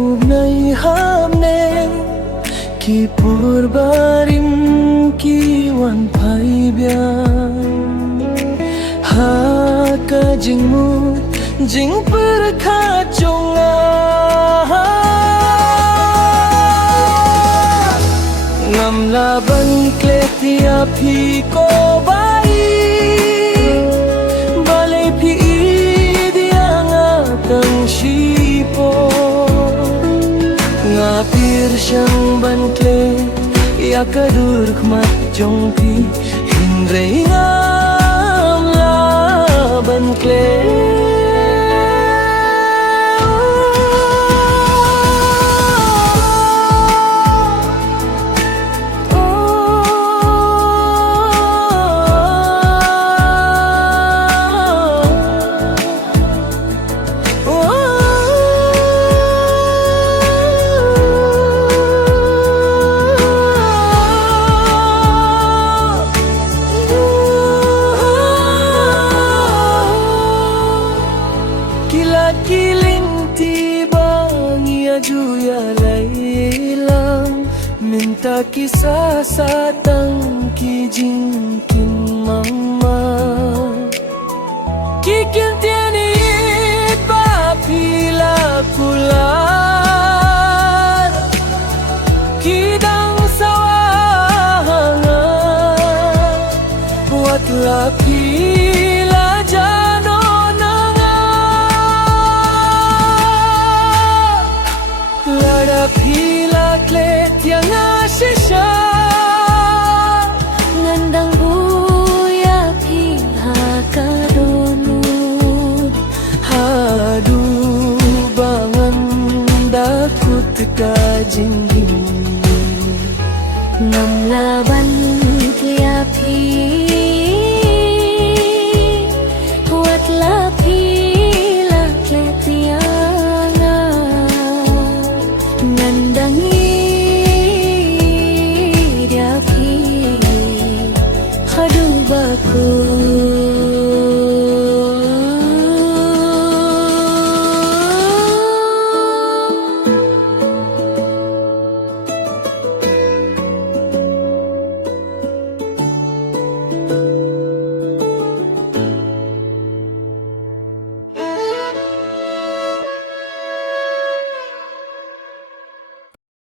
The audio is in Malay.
nay hamne ki purbarim ki wan phai bia ha ka jingmu jing per kha chonga ngam la ban kletia phi ko bai balai phi dia nga tang shi po nga pir syang ban kle ya kadur khmat jong pi hindre ngam la ban kle Kiling tiba ngia juya laylang minta kisah satang ki jingkin mama kikin tiani pa pila kular kidang sawahanga buat la pila jano pila klet yang asisya ngandang buya piha kadonut hadu bangan dakut ka jingging ngam la